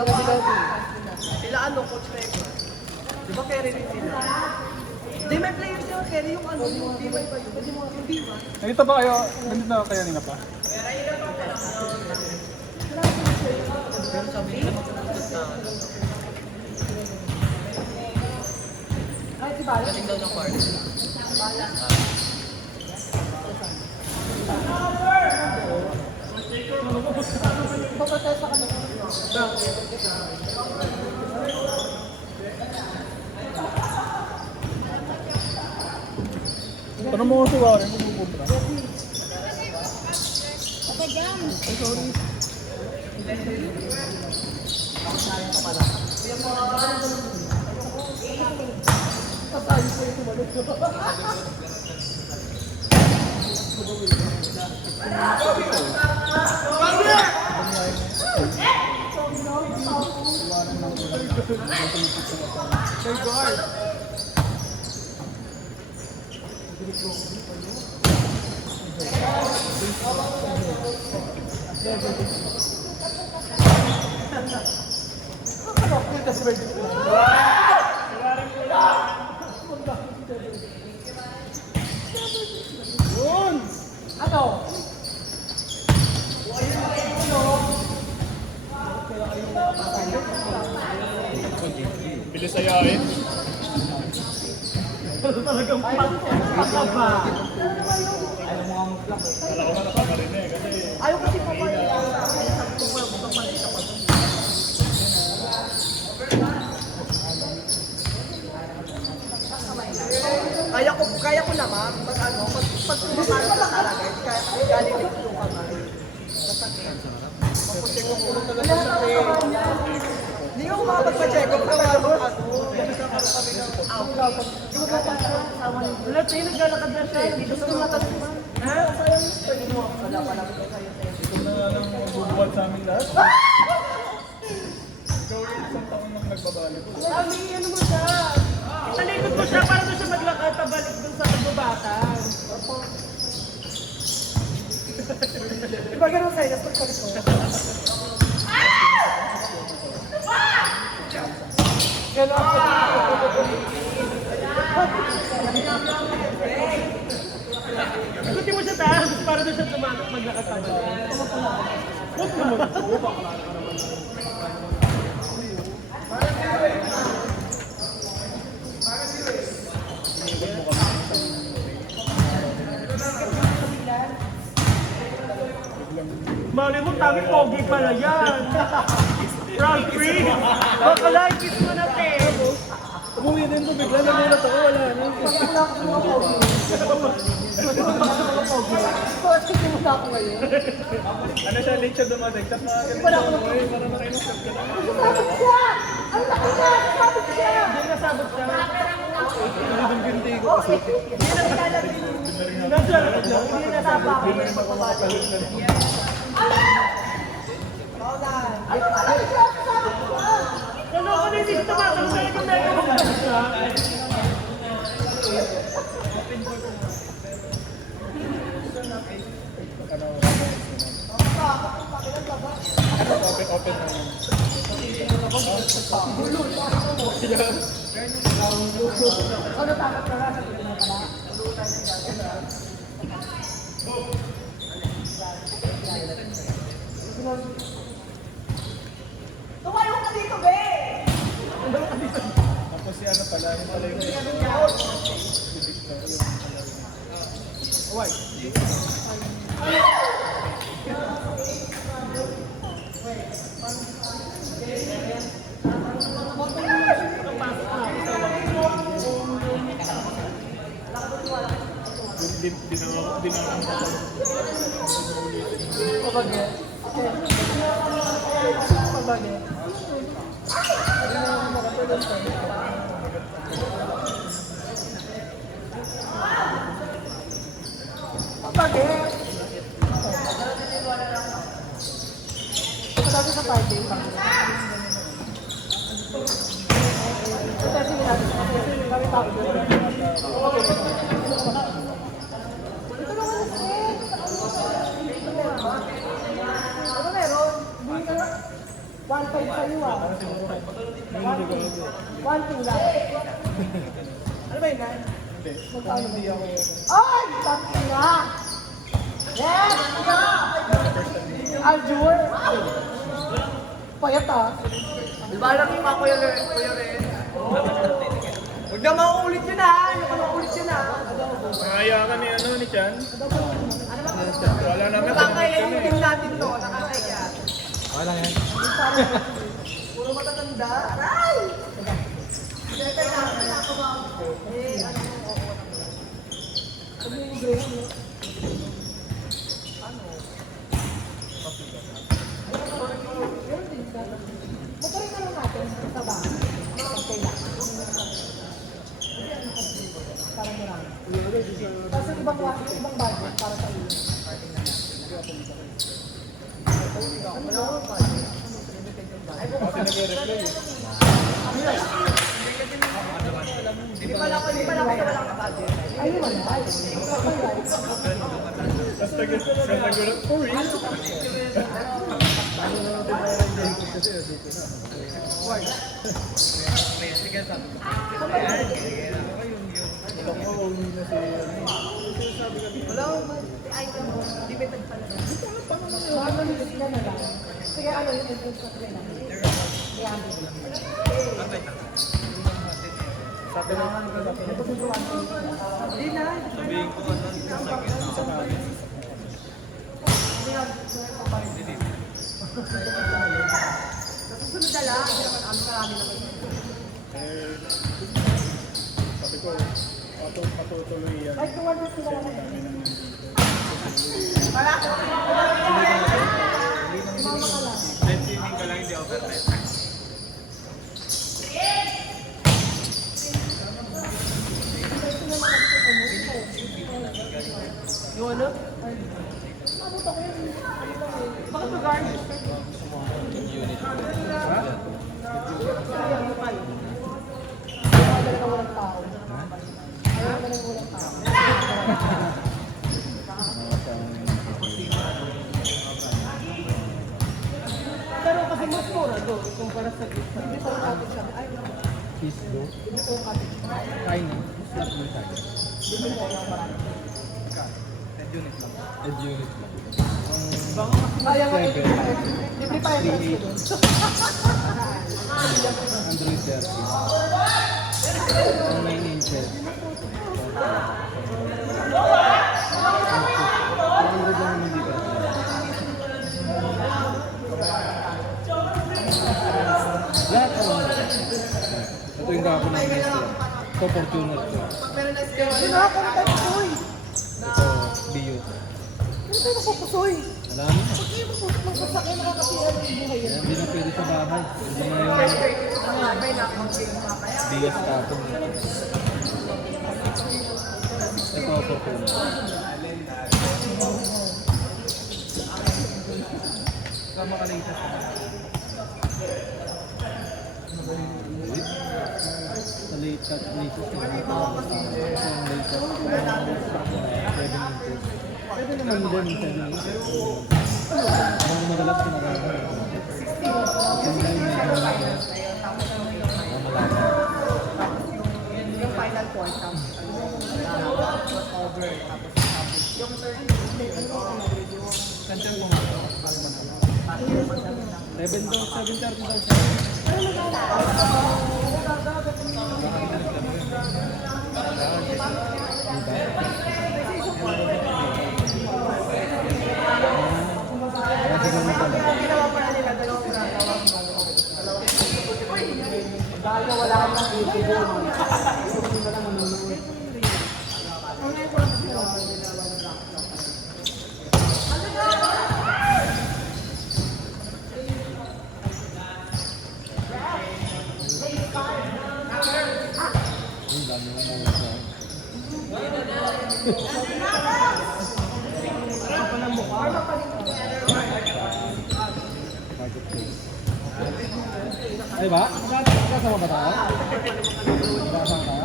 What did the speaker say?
Sila ano, coach Reco. Di ba carry rin sila? Di may players sila carry yung ano, yung D1 pa yun. Yung D1. Nandito ba kayo? Nandito na kayo nila pa? Pero sabi nila magpunta na. Ay, si Bala? Galing daw ng card. Bala. Paprotesta ka naman. Tanong mo si Warren kung pupunta. Kapagam! Ay, sorry. Kasayo ko yung tumalog. Hey, guard! Yun! Ano? Bilis ayain. Talagang pagkakaba. Kala ko nga nakakarinig kasi Ayaw kasi papaya. Kaya ko naman, pag ano, pag tumamara ka talaga, kaya galing yung kamay. Pag-check ko pulo talaga sa train. Hindi ko umabot pa check ko, pero ano, nagkakaroon kami ng out. Wala tayo naglalakad na siya. Dito sa mga tanong. Ha? Pwede mo. Wala pa lang ito sa'yo. ito na lang bubuhat sa amin lahat. Ikaw yung isang taon nang nagbabalik ko. Sabi, ano mo siya? Talikod ko siya para doon siya maglakad pabalik doon sa pagbabatang. Diba ganun sa'yo, nas pagpalit ko? Ikutin mo siya tayo para doon siya maglakad pabalik. Huwag naman ito, bakla ka naman. Mali mo, tami pogi pala yan. Proud free. Baka like mo na, te. Umuwi din to, bigla nagulat ako, wala na. Ano siya, late siya dumating, tapos mga ganito, ay, para makinusap ka na. Hindi nasabot siya. Yung binti ko kasi. Hindi nasabot. Hindi na rin ako makapalit na. Ano ko din dito ba? Ano sa'yo kung meron mo siya? Open na yun. Ano takot ka na? Tumayo ka dito, be! Tapos si ano pala, yung pala yung Sa party. Kasi kami tao doon. Ito naman ang set. Ano meron? 1.5 sa'yo ah. Hindi ko. 1.2 lang. Ano ba yun, Nay? Hindi. Magkano ba yun? Ay! Tapos nga! Yes! Aljur! Payat ah. Di ba alam niyo pa, Kuya Ren? Huwag na mauulit yun ha! Huwag na mauulit yun ha! Nakaya ka ni ano ni Chan. Wala naman Nakakaya yung team natin to, nakakaya. Wala yan. Puro matatanda. Aray! Siyempre na, Magkano na lang natin sa ba? Para marami. Tapos yung ibang budget para sa iyo. Kasi nag-reply eh. hindi pala ako walang budget. Ayun wala. Tapos nagulat, oh really? Wala akong item mo, limited pala. Mga manulit na na lang. Sige, ano yung entrance na sila namin? Kaya Hindi na. Susunod na lang, hindi naman marami naman. Sabi ko, patutuloy yan. Ay, kung ano sila naman. Yung ano? Bakit mag-garnish? Ayaw na lang walang tao. Ayaw na lang walang tao. Pero kasi mas mura doon kumpara sa gitna. Hindi ko natin sabi. Ay, Peace do. hindi ko natin. Kain na. Slap mo tayo. Hindi ko na marami. Head unit lang. Head unit lang. Kaya nga, libre pa yung price ko doon. 130. Ang 9 inches. 100 lang naman dito. Lahat ng mga. Ito yung gapon ng Messi. Ito Fortuner. Pero na-scale. Hindi na ako nagpusoy. Ito Dio. Hindi tayo napupusoy. Wala na. Pag kayo magsasakay, nakakatiyan ng buhay Kaya yan. hindi na pwede sa bahay. Hindi na yung May nakakonsing pa kaya. Diaz tapon. Ito Fortuner. Kama ka latest na. Sa latest na dito. Ito ang latest. 7 inches. Pwede naman din 7 inches. Ang madalas pinagagawa. Ito na yung medyo malaman. Yung final point, tapos over, tapos yung third, Kantan mo nga. 730,000. ginawa pa na nila, dalawang ginagawa. Dahil wala nang video. Ang dami ng mga sa marketplace. Ay ba? Kasama ba tayo? Kasama tayo?